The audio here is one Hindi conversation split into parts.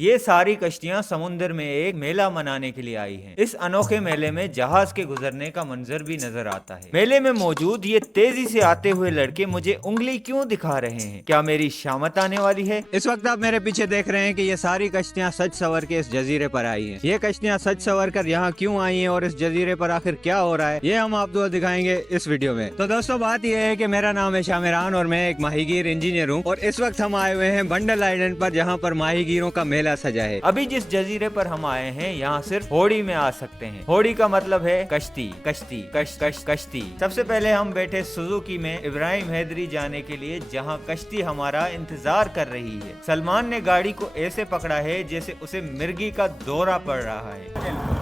ये सारी कश्तियां समुद्र में एक मेला मनाने के लिए आई हैं। इस अनोखे मेले में जहाज के गुजरने का मंजर भी नजर आता है। मेले में मौजूद ये तेजी से आते हुए लड़के मुझे उंगली क्यों दिखा रहे हैं? क्या मेरी शामत आने वाली है? इस वक्त आप मेरे पीछे देख रहे हैं कि ये सारी कश्तियां सज सवर के इस जजीरे पर आई हैं। ये कश्तियां सज सवर कर यहाँ क्यों आई हैं और इस जजीरे पर आखिर क्या हो रहा है, ये हम आपको दिखाएंगे इस वीडियो में। तो दोस्तों बात यह है कि मेरा नाम है शामिरान और मैं एक माहीगीर इंजीनियर हूँ और इस वक्त हम आए हुए हैं बंडल आइलैंड पर, जहाँ पर माहीगीरों का मेला सजा है। अभी जिस जजीरे पर हम आए हैं यहाँ सिर्फ होड़ी में आ सकते हैं। होड़ी का मतलब है कश्ती, कश्ती, कश्ती। सबसे पहले हम बैठे सुजुकी में इब्राहिम हैदरी जाने के लिए, जहाँ कश्ती हमारा इंतजार कर रही है। सलमान ने गाड़ी को ऐसे पकड़ा है जैसे उसे मिर्गी का दौरा पड़ रहा है।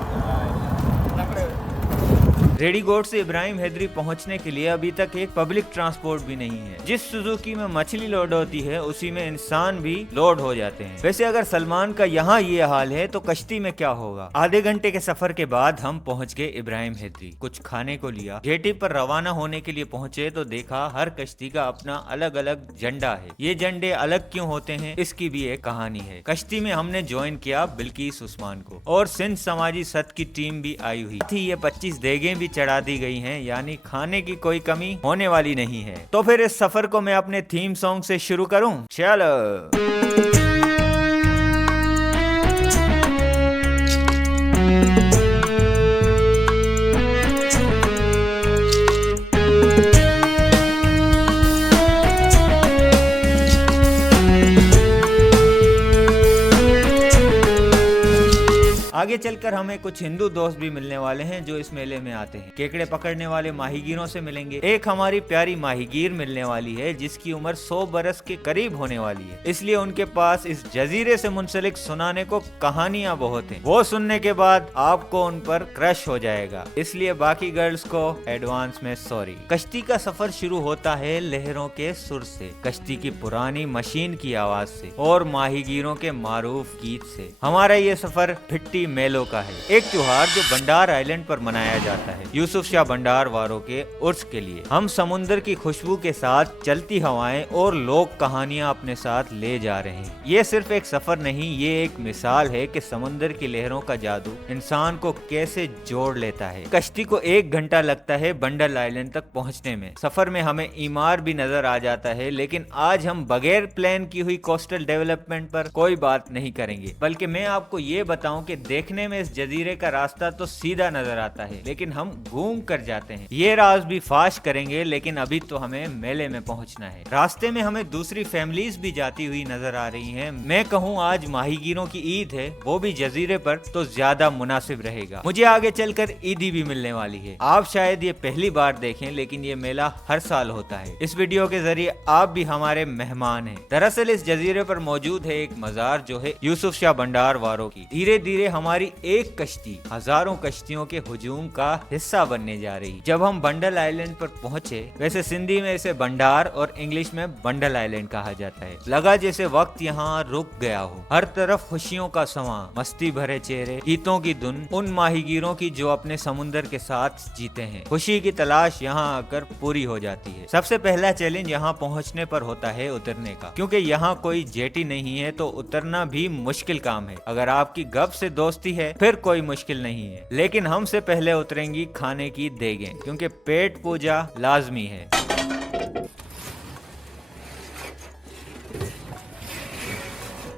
रेडीगोट से इब्राहिम हैदरी पहुंचने के लिए अभी तक एक पब्लिक ट्रांसपोर्ट भी नहीं है। जिस सुजुकी में मछली लोड होती है उसी में इंसान भी लोड हो जाते हैं। वैसे अगर सलमान का यहाँ ये हाल है तो कश्ती में क्या होगा? आधे घंटे के सफर के बाद हम पहुंच गए इब्राहिम हैदरी। कुछ खाने को लिया, जेटी पर रवाना होने के लिए पहुंचे तो देखा हर कश्ती का अपना अलग अलग झंडा है। ये झंडे अलग क्यों होते हैं, इसकी भी एक कहानी है। कश्ती में हमने ज्वाइन किया बिल्किस उस्मान को और सिंध समाजी सत की टीम भी आई हुई थी। ये 25 देगें भी चढ़ा दी गई हैं, यानी खाने की कोई कमी होने वाली नहीं है। तो फिर इस सफर को मैं अपने थीम सॉन्ग से शुरू करूं? चलो। आगे चलकर हमें कुछ हिंदू दोस्त भी मिलने वाले हैं जो इस मेले में आते हैं। केकड़े पकड़ने वाले माहीगीरों से मिलेंगे। एक हमारी प्यारी माहीगीर मिलने वाली है जिसकी उम्र 100 बरस के करीब होने वाली है, इसलिए उनके पास इस जजीरे से मुंसलिक सुनाने को कहानियां बहुत हैं। वो सुनने के बाद आपको उन पर क्रश हो जाएगा, इसलिए बाकी गर्ल्स को एडवांस में सॉरी। कश्ती का सफर शुरू होता है लहरों के सुर से, कश्ती की पुरानी मशीन की आवाज से और माहीगीरों के मारूफ गीत से। हमारा ये सफर भिट्टी मेलों का है, एक त्योहार जो बंडार आइलैंड पर मनाया जाता है यूसुफ शाह बंडार वारों के उर्स के लिए। हम समुद्र की खुशबू के साथ चलती हवाएं और लोक कहानियां अपने साथ ले जा रहे हैं। ये सिर्फ एक सफर नहीं, ये एक मिसाल है कि समुद्र की लहरों का जादू इंसान को कैसे जोड़ लेता है। कश्ती को 1 घंटा लगता है बंडल आइलैंड तक पहुँचने में। सफर में हमें ईमार भी नजर आ जाता है, लेकिन आज हम बगैर प्लान की हुई कोस्टल डेवलपमेंट पर कोई बात नहीं करेंगे, बल्कि मैं आपको ये बताऊं कि देखने में इस जजीरे का रास्ता तो सीधा नजर आता है, लेकिन हम घूम कर जाते हैं। ये राज भी फाश करेंगे, लेकिन अभी तो हमें मेले में पहुंचना है। रास्ते में हमें दूसरी फैमिलीज भी जाती हुई नजर आ रही हैं। मैं कहूँ आज माहीगीरों की ईद है, वो भी जजीरे पर, तो ज्यादा मुनासिब रहेगा। मुझे आगे चलकर ईदी भी मिलने वाली है। आप शायद ये पहली बार देखें, लेकिन ये मेला हर साल होता है। इस वीडियो के जरिए आप भी हमारे मेहमान हैं। दरअसल इस जजीरे पर मौजूद है एक मजार जो है यूसुफ शाह बंडार वारों की। धीरे धीरे हमारी एक कश्ती हजारों कश्तियों के हुजूम का हिस्सा बनने जा रही। जब हम बंडल आइलैंड पर पहुंचे, वैसे सिंधी में इसे बंडार और इंग्लिश में बंडल आइलैंड कहा जाता है, लगा जैसे वक्त यहाँ रुक गया हो। हर तरफ खुशियों का समा, मस्ती भरे चेहरे, गीतों की धुन, उन माहीगीरों की जो अपने समुद्र के साथ जीते हैं। खुशी की तलाश यहाँ आकर पूरी हो जाती है। सबसे पहला चैलेंज यहाँ पहुँचने पर होता है उतरने का, क्योंकि यहाँ कोई जेटी नहीं है तो उतरना भी मुश्किल काम है। अगर आपकी गप से दोस्ती है फिर कोई मुश्किल नहीं है, लेकिन हमसे पहले उतरेंगी खाने की देगें, क्योंकि पेट पूजा लाजमी है।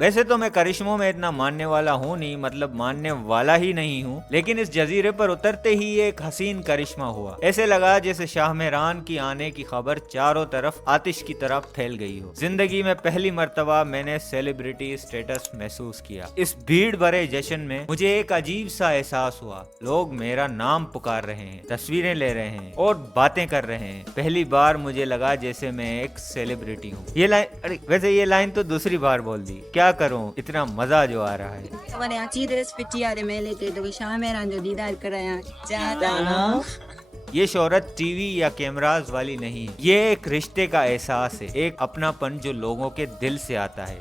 वैसे तो मैं करिश्मों में इतना मानने वाला हूँ नहीं, मतलब मानने वाला ही नहीं हूँ, लेकिन इस जजीरे पर उतरते ही एक हसीन करिश्मा हुआ। ऐसे लगा जैसे शाहमेरान की आने की खबर चारों तरफ आतिश की तरफ फैल गई हो। जिंदगी में पहली मर्तबा मैंने सेलिब्रिटी स्टेटस महसूस किया। इस भीड़ भरे जश्न में मुझे एक अजीब सा एहसास हुआ। लोग मेरा नाम पुकार रहे हैं, तस्वीरें ले रहे हैं और बातें कर रहे हैं। पहली बार मुझे लगा जैसे मैं एक सेलिब्रिटी हूँ। ये लाइन, अरे वैसे ये लाइन तो दूसरी बार बोल दी, क्या करूं, इतना मजा जो आ रहा है। हमारे मेले थे तो शाहमेरान जो दीदार कराया चाहता। ये शोहरत टीवी या कैमरास वाली नहीं, ये एक रिश्ते का एहसास है, एक अपनापन जो लोगों के दिल से आता है।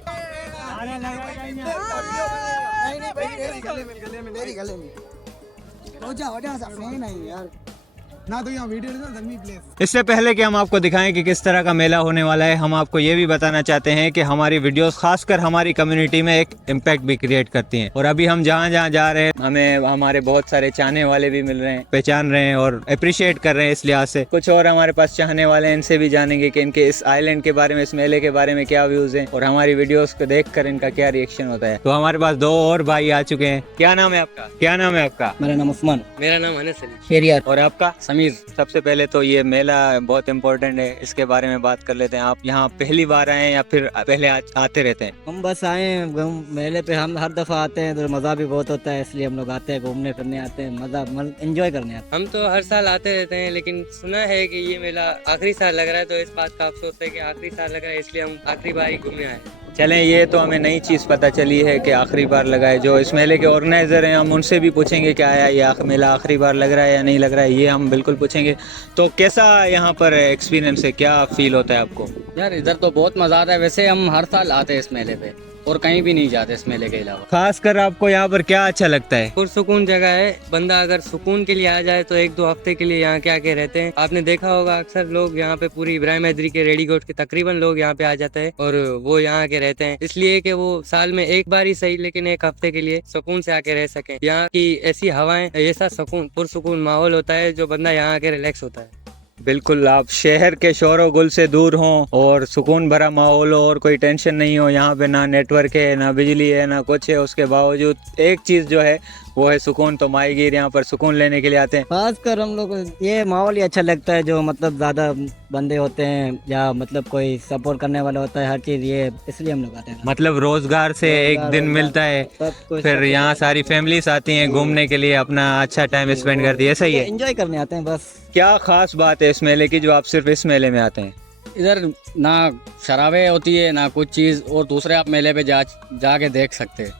ना तो यहाँ वीडियो ना धर्मी प्लेस। इससे पहले कि हम आपको दिखाएं कि किस तरह का मेला होने वाला है, हम आपको ये भी बताना चाहते हैं कि हमारी वीडियोस खासकर हमारी कम्युनिटी में एक इम्पैक्ट भी क्रिएट करती हैं। और अभी हम जहाँ जहाँ जा रहे हैं हमें हमारे बहुत सारे चाहने वाले भी मिल रहे हैं, पहचान रहे हैं और अप्रिशिएट कर रहे हैं। इस लिहाज से कुछ और हमारे पास चाहने वाले हैं, इनसे भी जानेंगे कि इनके इस आइलैंड के बारे में, इस मेले के बारे में क्या व्यूज हैं और हमारी वीडियोस को देखकर इनका क्या रिएक्शन होता है। तो हमारे पास दो और भाई आ चुके हैं। क्या नाम है आपका? क्या नाम है आपका? मेरा नाम उस्मान। मेरा नाम अनस अली। शेरियार। और आपका? समीर। सबसे पहले तो ये मेला बहुत इम्पोर्टेंट है, इसके बारे में बात कर लेते हैं। आप यहाँ पहली बार आए हैं या फिर पहले आते रहते हैं? हम बस आए हैं मेले पे, हम हर दफा आते हैं तो मजा भी बहुत होता है, इसलिए हम लोग आते हैं, घूमने फिरने आते हैं, मजा एंजॉय करने आते हम तो हर साल आते रहते हैं, लेकिन सुना है कि ये मेला आखिरी साल लग रहा है, तो इस बात का अफसोस है कि आखिरी साल लग रहा है, इसलिए हम आखिरी बार ही घूमने आए। चलें, ये तो हमें नई चीज़ पता चली है कि आखिरी बार लगा है। जो इस मेले के ऑर्गेनाइजर हैं हम उनसे भी पूछेंगे क्या है ये मेला आखिरी बार लग रहा है या नहीं लग रहा है, ये हम बिल्कुल पूछेंगे। तो कैसा यहाँ पर एक्सपीरियंस है, क्या फील होता है आपको? यार इधर तो बहुत मजा आता है, वैसे हम हर साल आते हैं इस मेले पे और कहीं भी नहीं जाते इस मेले के अलावा। खासकर आपको यहाँ पर क्या अच्छा लगता है? पुरसुकून जगह है, बंदा अगर सुकून के लिए आ जाए तो 1-2 हफ्ते के लिए यहाँ के आके रहते हैं। आपने देखा होगा अक्सर लोग यहाँ पे पूरी इब्राहिम हैदरी के रेडीकोट के तकरीबन लोग यहाँ पे आ जाते हैं और वो यहाँ के रहते हैं, इसलिए कि वो साल में एक बार ही सही लेकिन 1 हफ्ते के लिए सुकून से आके रह सकें। यहाँ की ऐसी हवाएं, ऐसा सुकून पुरसुकून माहौल होता है जो बंदा यहाँ आके रिलैक्स होता है। बिल्कुल, आप शहर के शोर गुल से दूर हों और सुकून भरा माहौल हो और कोई टेंशन नहीं हो। यहाँ पे ना नेटवर्क है, ना बिजली है, ना कुछ है, उसके बावजूद एक चीज़ जो है वो है सुकून। तो माहीगीर यहाँ पर सुकून लेने के लिए आते हैं। खासकर हम लोग ये माहौल ही अच्छा लगता है, जो मतलब ज्यादा बंदे होते हैं या मतलब कोई सपोर्ट करने वाला होता है, हर चीज, ये इसलिए हम लोग आते हैं। मतलब रोजगार से एक दिन मिलता है, सब कुछ फिर यहाँ सारी फैमिलीज आती हैं घूमने के लिए, अपना अच्छा टाइम स्पेंड करती है। सही है, एंजॉय करने आते हैं बस। क्या खास बात है इस मेले की जो आप सिर्फ इस मेले में आते हैं? इधर ना शराबें होती है ना कुछ चीज, और दूसरे आप मेले पे जाके देख सकते हैं,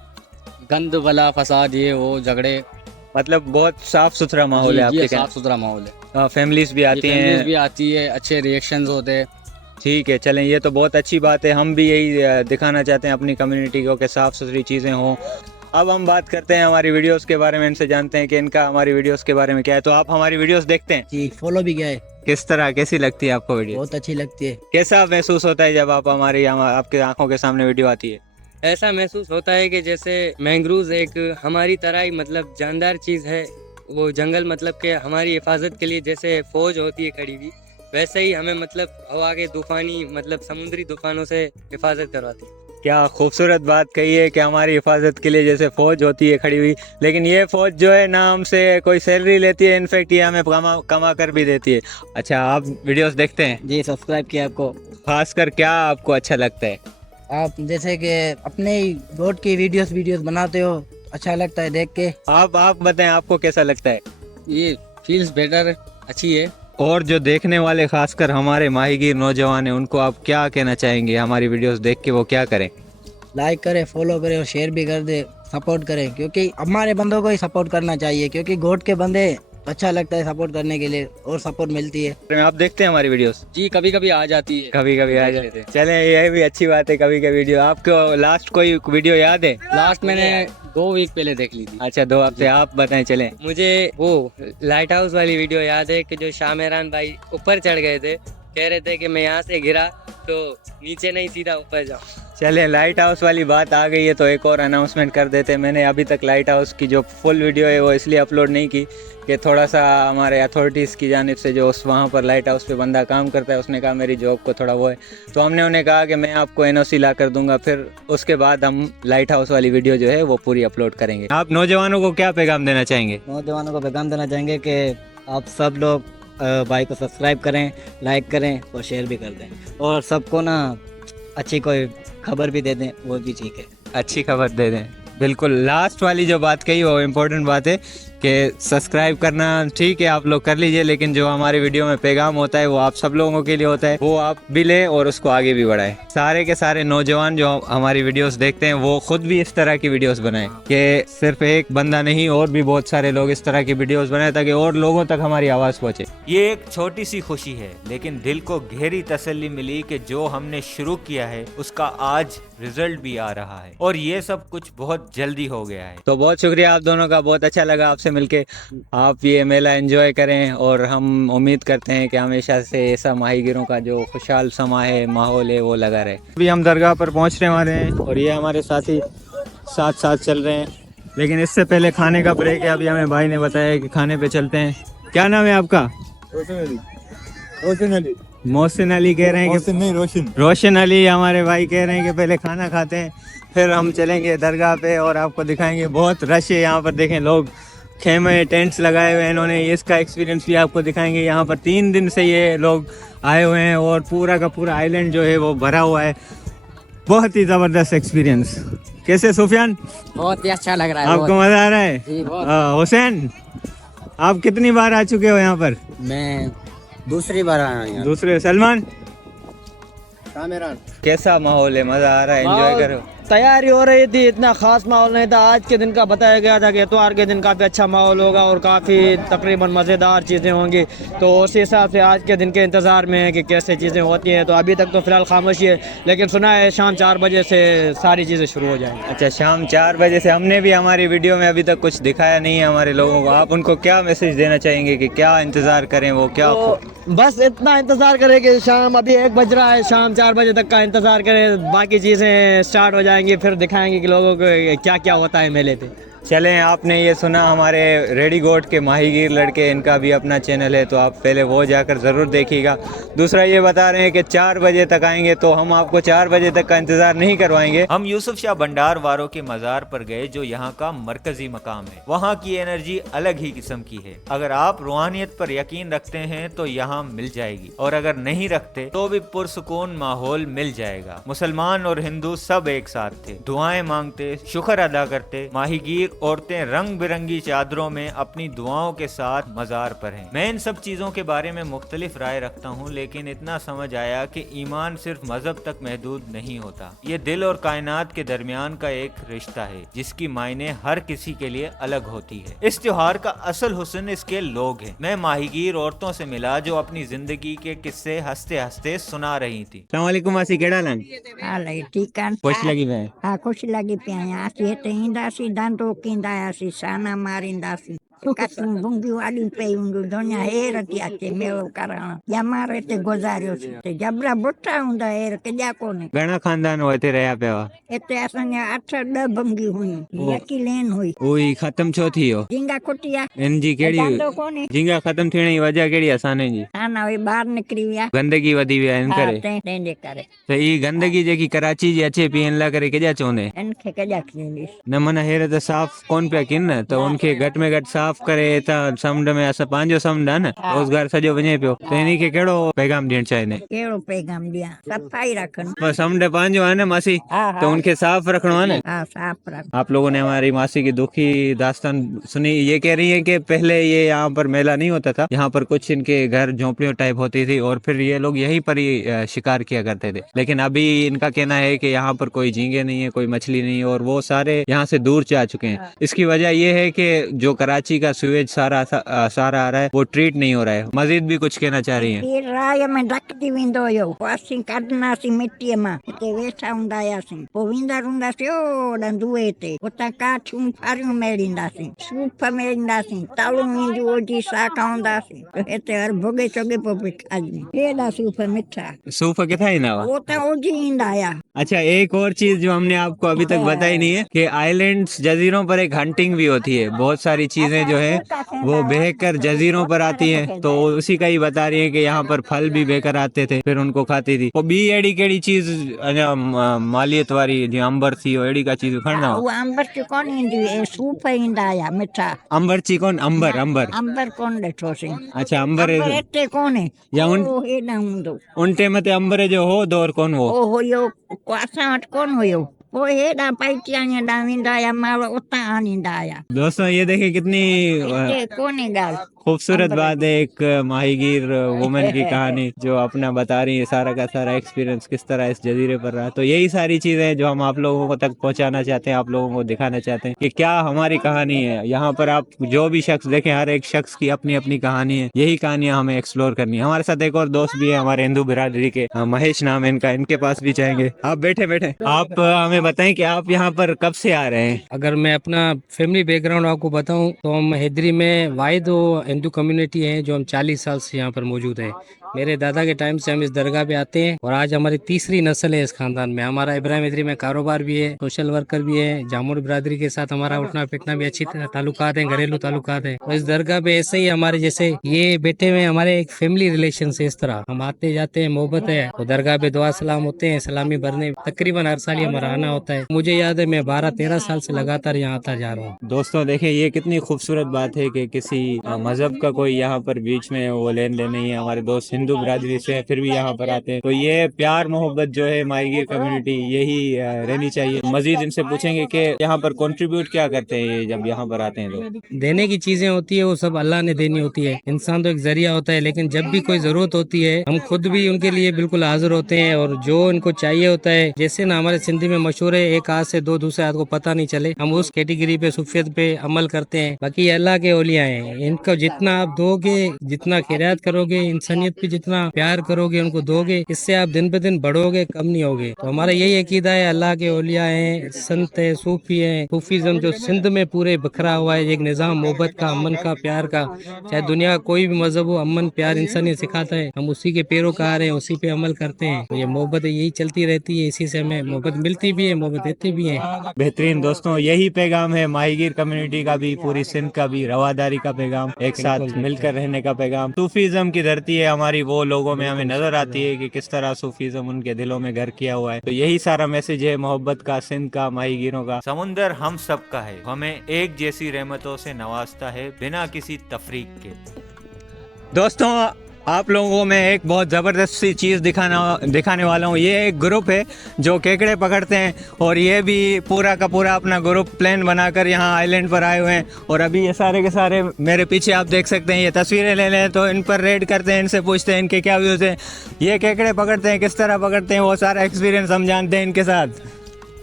गंद वाला फसाद, ये वो झगड़े, मतलब बहुत साफ सुथरा माहौल है आपके? साफ सुथरा माहौल है, फैमिलीज भी आती हैं? भी आती है, अच्छे रिएक्शंस होते हैं। ठीक है, चलें, ये तो बहुत अच्छी बात है। हम भी यही दिखाना चाहते हैं अपनी कम्युनिटी को कि साफ़ सुथरी चीज़ें हों। अब हम बात करते हैं हमारी वीडियोस के बारे में, इनसे जानते हैं कि इनका हमारी वीडियोस के बारे में क्या है। तो आप हमारी वीडियोस देखते हैं? जी, फॉलो भी किया है। किस तरह, कैसी लगती है आपको वीडियो? बहुत अच्छी लगती है। कैसा महसूस होता है जब आप आपके आंखों के सामने वीडियो आती है? ऐसा महसूस होता है कि जैसे मैंग्रोव एक हमारी तरह ही मतलब जानदार चीज़ है, वो जंगल मतलब के हमारी हिफाजत के लिए जैसे फौज होती है खड़ी हुई, वैसे ही हमें मतलब हवा के तूफानी मतलब समुद्री तूफानों से हिफाजत करवाती है। क्या खूबसूरत बात कही है कि हमारी हिफाजत के लिए जैसे फ़ौज होती है खड़ी हुई, लेकिन ये फ़ौज जो है ना हमसे कोई सैलरी लेती है, इनफैक्ट ये हमें कमा कर भी देती है। अच्छा, आप वीडियोस देखते हैं? जी, सब्सक्राइब किया आपको। खासकर क्या आपको अच्छा लगता है? आप जैसे कि अपने ही रोड की वीडियोस बनाते हो, अच्छा लगता है देख के। आप बताएं, आपको कैसा लगता है? ये फील्स बेटर, अच्छी है। और जो देखने वाले खासकर हमारे माहीगीर नौजवान हैं, उनको आप क्या कहना चाहेंगे हमारी वीडियोस देख के वो क्या करें? लाइक करें, फॉलो करें और शेयर भी कर दे, सपोर्ट करें, क्योंकि हमारे बंदों को ही सपोर्ट करना चाहिए, क्योंकि गोट के बंदे अच्छा लगता है सपोर्ट करने के लिए और सपोर्ट मिलती है। आप देखते हैं हमारी वीडियोस? जी, कभी कभी आ जाती है। कभी कभी आ जाते हैं। चलें, ये भी अच्छी बात है, कभी कभी वीडियो। आपको लास्ट कोई वीडियो याद है? लास्ट मैंने 2 वीक पहले देख ली थी। अच्छा, 2 हफ्ते। आप बताएं। चलें, मुझे वो लाइट हाउस वाली वीडियो याद है कि जो शाह मेहरान भाई ऊपर चढ़ गए थे, कह रहे थे कि मैं यहाँ से गिरा तो नीचे नहीं सीधा ऊपर जाऊँ। चलें, लाइट हाउस वाली बात आ गई है तो एक और अनाउंसमेंट कर देते हैं। मैंने अभी तक लाइट हाउस की जो फुल वीडियो है वो इसलिए अपलोड नहीं की कि थोड़ा सा हमारे अथॉरिटीज़ की जानिब से जो उस वहाँ पर लाइट हाउस पे बंदा काम करता है, उसने कहा मेरी जॉब को थोड़ा वो है, तो हमने उन्हें कहा कि मैं आपको NOC ला कर दूंगा, फिर उसके बाद हम लाइट हाउस वाली वीडियो जो है वो पूरी अपलोड करेंगे। आप नौजवानों को क्या पैगाम देना चाहेंगे? नौजवानों को पैगाम देना चाहेंगे कि आप सब लोग भाई को सब्सक्राइब करें, लाइक करें और शेयर भी कर दें, और सबको ना अच्छी कोई खबर भी दे दें, वो भी ठीक है। अच्छी खबर दे दें, बिल्कुल। लास्ट वाली जो बात कही वो इम्पोर्टेंट बात है कि सब्सक्राइब करना ठीक है आप लोग कर लीजिए, लेकिन जो हमारे वीडियो में पैगाम होता है वो आप सब लोगों के लिए होता है, वो आप भी लें और उसको आगे भी बढ़ाएं। सारे के सारे नौजवान जो हमारी वीडियोस देखते हैं वो खुद भी इस तरह की वीडियोस बनाएं, कि सिर्फ एक बंदा नहीं और भी बहुत सारे लोग इस तरह की वीडियोस बनाएं ताकि और लोगों तक हमारी आवाज़ पहुँचे। ये एक छोटी सी खुशी है, लेकिन दिल को गहरी तसल्ली मिली कि जो हमने शुरू किया है उसका आज रिजल्ट भी आ रहा है और ये सब कुछ बहुत जल्दी हो गया है। तो बहुत शुक्रिया आप दोनों का, बहुत अच्छा लगा आपसे से मिलके आप ये मेला एंजॉय करें। और हम उम्मीद करते हैं कि हमेशा से ऐसा माहीगीरों का जो खुशहाल समा है, माहौल है, वो लगा रहे। अभी हम दरगाह पर पहुंचने वाले हैं और ये हमारे साथी साथ साथ चल रहे हैं, लेकिन इससे पहले खाने का ब्रेक है। अभी हमें भाई ने बताया कि खाने पे चलते हैं। क्या नाम है आपका? रोशन अली। मोहसिन अली कह रहे हैं कि नहीं, रोशन अली हमारे भाई कह रहे हैं कि पहले खाना खाते हैं फिर हम चलेंगे दरगाह पे और आपको दिखाएंगे। बहुत रश है यहाँ पर, देखें लोग खेमे टेंट्स लगाए हुए हैं इन्होंने। इसका एक्सपीरियंस भी आपको दिखाएंगे। यहाँ पर 3 दिन से ये लोग आए हुए हैं और पूरा का पूरा आइलैंड जो है वो भरा हुआ है। बहुत ही ज़बरदस्त एक्सपीरियंस। कैसे सुफियान? बहुत ही अच्छा लग रहा है। आपको मज़ा आ रहा है? जी, बहुत। हुसैन, आप कितनी बार आ चुके हो यहाँ पर? मैं दूसरी बार आया हूँ। दूसरे। सलमान, कामेरान। कैसा माहौल है? मज़ा आ रहा है? एंजॉय करो। तैयारी हो रही थी, इतना खास माहौल नहीं था। आज के दिन का बताया गया था कि इतवार के दिन काफ़ी अच्छा माहौल होगा और काफ़ी तकरीबन मज़ेदार चीज़ें होंगी। तो उसी हिसाब से आज के दिन के इंतज़ार में है कि कैसे चीज़ें होती हैं। तो अभी तक तो फ़िलहाल खामोशी है, लेकिन सुना है शाम 4 बजे से सारी चीज़ें शुरू हो जाएंगी। अच्छा, शाम 4 बजे से। हमने भी हमारी वीडियो में अभी तक कुछ दिखाया नहीं है हमारे लोगों को। आप उनको क्या मैसेज देना चाहेंगे कि क्या इंतज़ार करें? वो क्या तो बस इतना इंतज़ार करें कि शाम, अभी 1 बज रहा है, शाम 4 बजे तक का इंतज़ार करें। बाकी चीज़ें स्टार्ट हो जाएंगी, फिर दिखाएंगे कि लोगों को क्या क्या होता है मेले पे। चलें, आपने ये सुना हमारे रेडी गोट के माहीगीर लड़के, इनका भी अपना चैनल है, तो आप पहले वो जाकर ज़रूर देखिएगा। दूसरा ये बता रहे हैं कि 4 बजे तक आएंगे, तो हम आपको 4 बजे तक का इंतज़ार नहीं करवाएंगे। हम यूसुफ शाह भंडार वारों के मज़ार पर गए, जो यहाँ का मरकजी मकाम है। वहाँ की एनर्जी अलग ही किस्म की है। अगर आप रूहानियत पर यकीन रखते हैं तो यहाँ मिल जाएगी, और अगर नहीं रखते तो भी पुरसुकून माहौल मिल जाएगा। मुसलमान और हिंदू सब एक साथ थे, दुआएं मांगते, शुक्र अदा करते। माहीगीर औरतें रंग बिरंगी चादरों में अपनी दुआओं के साथ मजार पर हैं। मैं इन सब चीजों के बारे में मुख्तलिफ राय रखता हूँ, लेकिन इतना समझ आया कि ईमान सिर्फ मजहब तक महदूद नहीं होता। ये दिल और कायनात के दरमियान का एक रिश्ता है, जिसकी मायने हर किसी के लिए अलग होती है। इस त्योहार का असल हुस्न इसके लोग हैं। मैं माहीगीर औरतों से मिला जो अपनी जिंदगी के किस्से हंसते हंसते सुना रही थी। अस्सलामुअलैकुम मासी, केड़ा लन? हाले ठीक है। खुश लगी मैं। हाँ, खुश लगी पिया। असीं हिते ईंदासीं, धंधो कींदा हुआसीं, साना मारींदासीं। कसूं भुंगियूं आॾियूं पयूं हूंदियूं, दुनिया हेर थी अचे मेलो करण। ॼमार हिते गुज़ारियोसीं, हिते जबरा बुटा हूंदा, हेर केॾा कोन्हे। घणा खानदान हो हिते रहिया पिया? हिते असांजा 8-10 भुंगियूं हुयूं। यकी लेन हुई। उही ख़त्म छो थी वियो? झींगा कुटिया इन जी केड़ी धंधो कोन्हे। झींगा ख़त्म थियण जी वजह केड़ी? असाने जी साना उहे ॿाहिर निकिरी विया। गंदगी वधी वई आहे इन करे। तंहिंजे करे त ई गंदगी जेकी कराची जी अचे पई, इन लाइ करे केॾा चवंदे? इनखे केॾा थींदी। न मन हेर त साफ़ कोन पिया कनि न, त उनखे घटि में घटि साफ़ करे। त समुंड में असां पंहिंजो समुंड आहे न, रोज़गार सॼो वञे पियो, त इन खे कहिड़ो पैगाम ॾियणु चाहींदे? कहिड़ो पैगाम ॾियां? सफ़ाई रखनि। पर समुंड पंहिंजो आहे न मासी, तो उनके साफ रखना है ना। हाँ, साफ रख। आप लोगों ने हमारी मासी की दुखी दास्तान सुनी। ये कह रही है कि पहले ये यहाँ पर मेला नहीं होता था, यहाँ पर कुछ इनके घर झोंपड़ियों टाइप होती थी और फिर ये लोग यहीं पर ही शिकार किया करते थे। लेकिन अभी इनका कहना है कि यहाँ पर कोई झींगे नहीं है, कोई मछली नहीं है, और वो सारे यहाँ से दूर जा चुके हैं। इसकी वजह ये है कि जो कराची का सीवेज सारा आ रहा है, वो ट्रीट नहीं हो रहा है। मजीद भी कुछ कहना चाह रही है? ये राय में ढकजी वेंदो हुयो, पोइ असीं कढंदासीं मिटीअ मां, हिते वेठा हूंदा हुआसीं। पोइ वेंदा हूंदासीं ओॾां दूए ते, उतां काठियूं फारियूं मेड़ींदासीं, सूफ मेड़ींदासीं, तालूं ईंदियूं ओजी साह खाऊंदासीं। हिते हर भुॻे चुॻे पोइ बि खाइजे, हेॾा सूफ मिठा। सूफ किथा ईंदा हुआ? वो तो ओजी ईंदा हुया। अच्छा, एक और चीज जो हमने आपको अभी तक बताई नहीं है कि आइलैंड्स जजीरों पर एक हंटिंग भी होती है। बहुत सारी चीजें जो है वो बहकर जजीरों पर आती हैं, तो उसी का ही बता रही है कि यहाँ पर फल भी बहकर आते थे, फिर उनको खाती थी। वो बी एड़ी केड़ी चीज मालियत वारी जो अंबर थी, वो एड़ी का चीज खणना? वो अंबर ची कोन ईंदी, ए सूफ ईंदा हुया मिठा। अंबर ची कोन? अंबर अंबर कोन ॾिठोसीं। अच्छा, अंबर हिते कोन्हे या उन हेॾा हूंदो। उन टेम ते अंबर जो हो दौर कोन हो? ओ हुयो, असां वटि कोन हुयो। पोइ हेॾा पैटियाणी ॾां वेंदा हुया, माण्हू उतां आणींदा हुया। दोस्तों, ये देखिए कितनी हिते कोन्हे ॻाल्हि। खूबसूरत बात है, एक माहीगीर वुमेन की कहानी जो अपना बता रही है, सारा का सारा एक्सपीरियंस किस तरह इस जजीरे पर रहा। तो यही सारी चीजें हैं जो हम आप लोगों को तक पहुंचाना चाहते हैं, आप लोगों को दिखाना चाहते हैं कि क्या हमारी कहानी है। यहाँ पर आप जो भी शख्स देखें, हर एक शख्स की अपनी अपनी कहानी है। यही कहानियां हमें एक्सप्लोर करनी है। हमारे साथ एक और दोस्त भी है, हमारे हिंदू बिरादरी के, महेश नाम है इनका, इनके पास भी चाहेंगे। आप बैठे बैठे आप हमें बताएं कि आप यहाँ पर कब से आ रहे हैं। अगर मैं अपना फैमिली बैकग्राउंड आपको बताऊं तो हम हैदरी में वाहिद हिंदू कम्युनिटी है जो हम 40 साल से यहाँ पर मौजूद हैं। मेरे दादा के टाइम से हम इस दरगाह पे आते हैं और आज हमारी तीसरी नस्ल है इस खानदान में। हमारा इब्राहिम हैदरी में कारोबार भी है, सोशल वर्कर भी है, जामुन बिरादरी के साथ हमारा उठना बैठना भी अच्छी ताल्लुकात है, घरेलू ताल्लुकात है। और इस दरगाह पे ऐसे ही हमारे जैसे ये बैठे हुए हमारे एक फैमिली रिलेशन से, इस तरह हम आते जाते हैं, मोहब्बत है। और दरगाह पे दुआ सलाम होते हैं, सलामी भरने तकरीबन हर साल हमारा आना होता है। मुझे याद है मैं 12-13 साल से लगातार यहाँ आता जा रहा हूँ। दोस्तों देखें, ये कितनी खूबसूरत बात है कि किसी मजहब का कोई यहाँ पर बीच में वो लेन देन नहीं है। हमारे दोस्त हिंदू बिरादरी से हैं, फिर भी यहाँ पर आते हैं। तो ये प्यार मोहब्बत जो है माहीगीर कम्युनिटी, यही रहनी चाहिए। मजीद इनसे पूछेंगे कि यहाँ पर कंट्रीब्यूट क्या करते हैं ये जब यहाँ पर आते हैं लोग। देने की चीजें होती है वो सब अल्लाह ने देनी होती है, इंसान तो एक जरिया होता है। लेकिन जब भी कोई जरूरत होती है हम खुद भी उनके लिए बिल्कुल हाजिर होते हैं और जो उनको चाहिए होता है, जैसे ना हमारे सिंधी में मशहूर है, एक हाथ से दो दूसरे हाथ को पता नहीं चले, हम उस कैटेगरी पे सुफियत पे अमल करते हैं। बाकी ये अल्लाह के औलिया हैं, इनको जितना आप दोगे, जितना खैरात करोगे, इंसानियत पे जितना प्यार करोगे, उनको दोगे, इससे आप दिन पे दिन बढ़ोगे, कम नहीं होगे। तो हमारा यही अकीदा है, अल्लाह के औलिया हैं, संत है, सूफी है। सूफीज्म जो सिंध में पूरे बखरा हुआ है, एक निज़ाम मोहब्बत का, अमन का, प्यार का। चाहे दुनिया का कोई भी मजहब हो, अमन प्यार इंसानियत सिखाता है, हम उसी के पैरोकार हैं, उसी पे अमल करते हैं। तो ये मोहब्बत यही चलती रहती है, इसी से हमें मोहब्बत मिलती भी है, मोहब्बत देते भी है। बेहतरीन दोस्तों, यही पैगाम है माहीगीर कम्युनिटी का भी, पूरी सिंध का भी, रवादारी का पैगाम, एक साथ मिलकर रहने का पैगाम। सूफीज्म की धरती है हमारी, वो लोगों में हमें नजर आती है कि किस तरह सूफीज्म उनके दिलों में घर किया हुआ है। तो यही सारा मैसेज है मोहब्बत का, सिंध का, माहीगीरों का। समुंदर हम सब का है, हमें एक जैसी रहमतों से नवाजता है बिना किसी तफरीक के। दोस्तों आप लोगों को मैं एक बहुत ज़बरदस्त सी चीज़ दिखाने वाला हूँ। ये एक ग्रुप है जो केकड़े पकड़ते हैं और ये भी पूरा का पूरा अपना ग्रुप प्लान बनाकर यहाँ आइलैंड पर आए हुए हैं। और अभी ये सारे के सारे मेरे पीछे आप देख सकते हैं, ये तस्वीरें ले लें तो इन पर रेड करते हैं, इनसे पूछते हैं इनके क्या व्यूज़ हैं, ये केकड़े पकड़ते हैं, किस तरह पकड़ते हैं, वो सारा एक्सपीरियंस हम जानते हैं इनके साथ।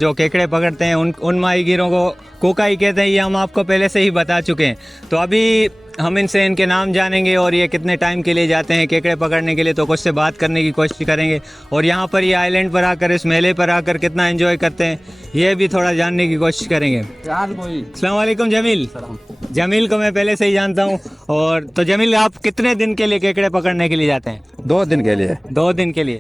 जो केकड़े पकड़ते हैं उन माहीगीरों को कोकाई कहते हैं, ये हम आपको पहले से ही बता चुके हैं। तो अभी हम इनसे इनके नाम जानेंगे और ये कितने टाइम के लिए जाते हैं केकड़े पकड़ने के लिए, तो कुछ से बात करने की कोशिश करेंगे। और यहाँ पर ये आइलैंड पर आकर, इस मेले पर आकर कितना एंजॉय करते हैं, ये भी थोड़ा जानने की कोशिश करेंगे। अस्सलाम वालेकुम जमील। जमील को मैं पहले से ही जानता हूँ। और तो जमील, आप कितने दिन के लिए केकड़े पकड़ने के लिए जाते हैं? 2 दिन के लिए। 2 दिन के लिए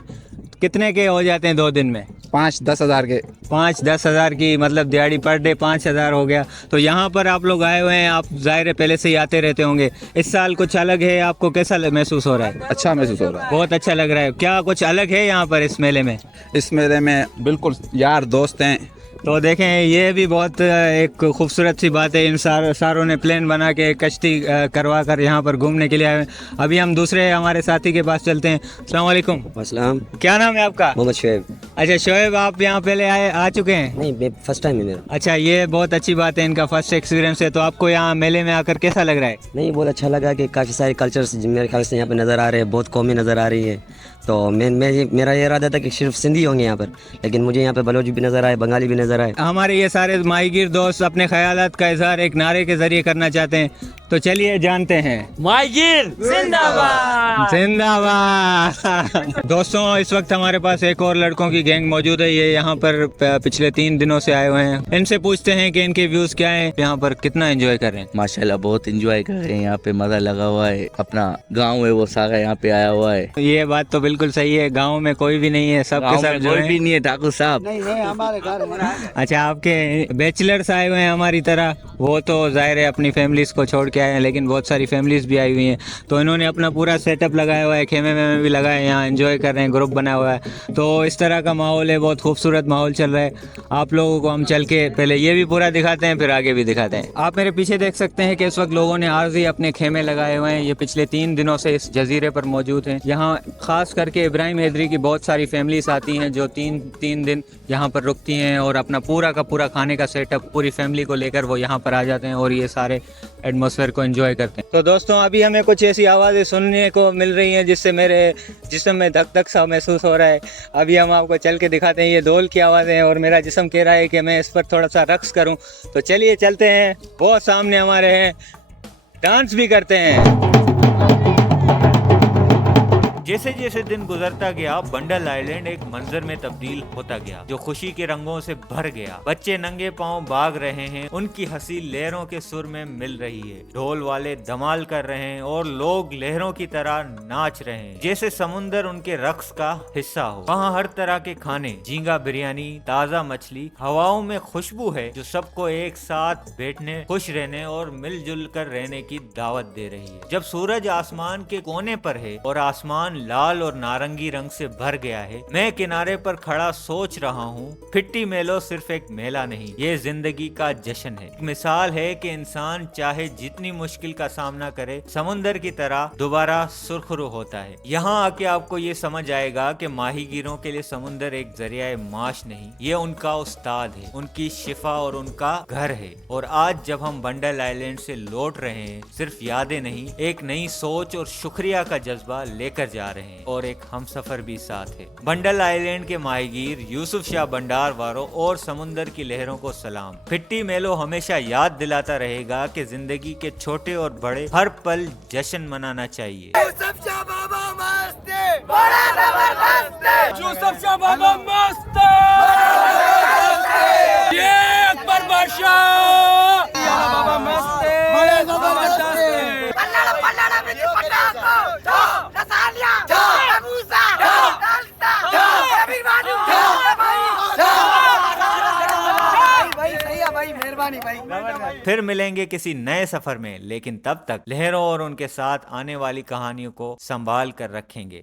कितने के हो जाते हैं 2 दिन में? 5-10 हज़ार के। 5-10 हज़ार की मतलब दिहाड़ी पर डे 5,000 हो गया। तो यहाँ पर आप लोग आए हुए हैं, आप जाहिर है पहले से ही आते रहते होंगे। इस साल कुछ अलग है, आपको कैसा महसूस हो रहा है? अच्छा महसूस हो रहा है, बहुत अच्छा लग रहा है। क्या कुछ अलग है यहाँ पर इस मेले में? इस मेले में बिल्कुल यार दोस्त हैं। तो देखें, ये भी बहुत एक खूबसूरत सी बात है। इन सारों ने प्लान बना के कश्ती करवा कर यहाँ पर घूमने के लिए आए हैं। अभी हम दूसरे हमारे साथी के पास चलते हैं। अस्सलाम वालेकुम। अस्सलाम। क्या नाम है आपका? मोहम्मद शोएब। अच्छा शोएब, आप यहाँ पहले आ चुके हैं? नहीं, फर्स्ट टाइम है मेरा। अच्छा, ये बहुत अच्छी बात है, इनका फर्स्ट एक्सपीरियंस है। तो आपको यहाँ मेले में आकर कैसा लग रहा है? नहीं, बहुत अच्छा लगा कि काफ़ी सारे कल्चर्स मेरे ख्याल से यहाँ पे नज़र आ रहे हैं, बहुत कौमें नज़र आ रही है। तो मेरा ये इरादा था कि सिर्फ सिंधी होंगे यहाँ पर, लेकिन मुझे यहाँ पे बलोच भी नज़र आए, बंगाली भी नज़र आए। हमारे ये सारे माहीगीर दोस्त अपने ख्यालात का इजहार एक नारे के जरिए करना चाहते हैं, तो चलिए जानते हैं। माहीगीर जिंदाबाद। जिंदाबाद। दोस्तों, इस वक्त हमारे पास एक और लड़कों की गैंग मौजूद है। ये यहाँ पर पिछले 3 दिनों से आए हुए हैं। इनसे पूछते हैं कि इनके व्यूज क्या हैं, यहाँ पर कितना एंजॉय कर रहे हैं। माशाल्लाह बहुत एंजॉय कर रहे हैं, यहाँ पे मजा लगा हुआ है। अपना गांव है वो सारा यहाँ पे आया हुआ है। ये बात तो बिल्कुल सही है, गाँव में कोई भी नहीं है, सब के सब जो कोई है। भी नहीं है ठाकुर साहब। अच्छा, आपके बैचलर्स आए हुए हैं हमारी तरह, वो तो जाहिर है अपनी फैमिलीज को छोड़ के आए हैं, लेकिन बहुत सारी फैमिलीज भी आई हुई हैं। तो इन्होंने अपना पूरा सेटअप लगाया हुआ है, खेमे में भी लगाए, यहाँ एंजॉय कर रहे हैं, ग्रुप बना हुआ है। तो इस तरह का माहौल है, बहुत खूबसूरत माहौल चल रहा है। आप लोगों को हम चल के पहले ये भी पूरा दिखाते हैं, फिर आगे भी दिखाते हैं। आप मेरे पीछे देख सकते हैं कि इस वक्त लोगों ने आर्जी अपने खेमे लगाए हुए हैं। ये पिछले 3 दिनों से इस जजीरे पर मौजूद हैं। यहाँ खास करके इब्राहिम हैदरी की बहुत सारी फैमिलीज आती हैं जो 3 दिन यहाँ पर रुकती हैं और अपना पूरा का पूरा खाने का सेटअप पूरी फैमिली को लेकर वो यहाँ पर आ जाते हैं और ये सारे एटमॉस्फेयर समुंदर को एंजॉय करते हैं। तो दोस्तों अभी हमें कुछ ऐसी आवाज़ें सुनने को मिल रही हैं जिससे मेरे जिस्म में धक धक सा महसूस हो रहा है। अभी हम आपको चल के दिखाते हैं। ये ढोल की आवाज़ें हैं और मेरा जिस्म कह रहा है कि मैं इस पर थोड़ा सा रक्स करूं। तो चलिए चलते हैं। बहुत सामने हमारे हैं, डांस भी करते हैं। जैसे जैसे दिन गुजरता गया बंडल आइलैंड एक मंजर में तब्दील होता गया जो खुशी के रंगों से भर गया। बच्चे नंगे पांव भाग रहे हैं, उनकी हंसी लहरों के सुर में मिल रही है। ढोल वाले धमाल कर रहे हैं और लोग लहरों की तरह नाच रहे हैं जैसे समुंदर उनके रक्स का हिस्सा हो। वहाँ हर तरह के खाने, झींगा बिरयानी, ताज़ा मछली, हवाओं में खुशबू है जो सबको एक साथ बैठने, खुश रहने और मिलजुल कर रहने की दावत दे रही है। जब सूरज आसमान के कोने पर है और आसमान लाल और नारंगी रंग से भर गया है, मैं किनारे पर खड़ा सोच रहा हूँ फिट्टी मेलो सिर्फ एक मेला नहीं, ये जिंदगी का जश्न है। एक मिसाल है कि इंसान चाहे जितनी मुश्किल का सामना करे, समुंदर की तरह दोबारा सुरखरू होता है। यहाँ आके आपको ये समझ आएगा कि माहीगीरों के लिए समुंदर एक जरिया माश नहीं, ये उनका उस्ताद है, उनकी शिफा और उनका घर है। और आज जब हम बंडल आइलैंड से लौट रहे हैं, सिर्फ यादें नहीं, एक नई सोच और शुक्रिया का जज्बा लेकर जा रहे हैं और एक हमसफर भी साथ है। बंडल आइलैंड के माहीगीर यूसुफ शाह भंडार वारों और समुंदर की लहरों को सलाम। फिट्टी मेलो हमेशा याद दिलाता रहेगा कि जिंदगी के छोटे और बड़े हर पल जश्न मनाना चाहिए। यूसुफ शाह बाबा मस्त है, बड़ा जबरदस्त, यूसुफ शाह बाबा मस्त है, ये अकबर बादशाह बाबा मस्त है, बड़ा जबरदस्त है। पल्लड़ा पल्लड़ा में पटाखो रसालिया मूसा दलता कभी बानू भाई सही है भाई, मेहरबानी भाई। फिर मिलेंगे किसी नए सफर में, लेकिन तब तक लहरों और उनके साथ आने वाली कहानियों को संभाल कर रखेंगे।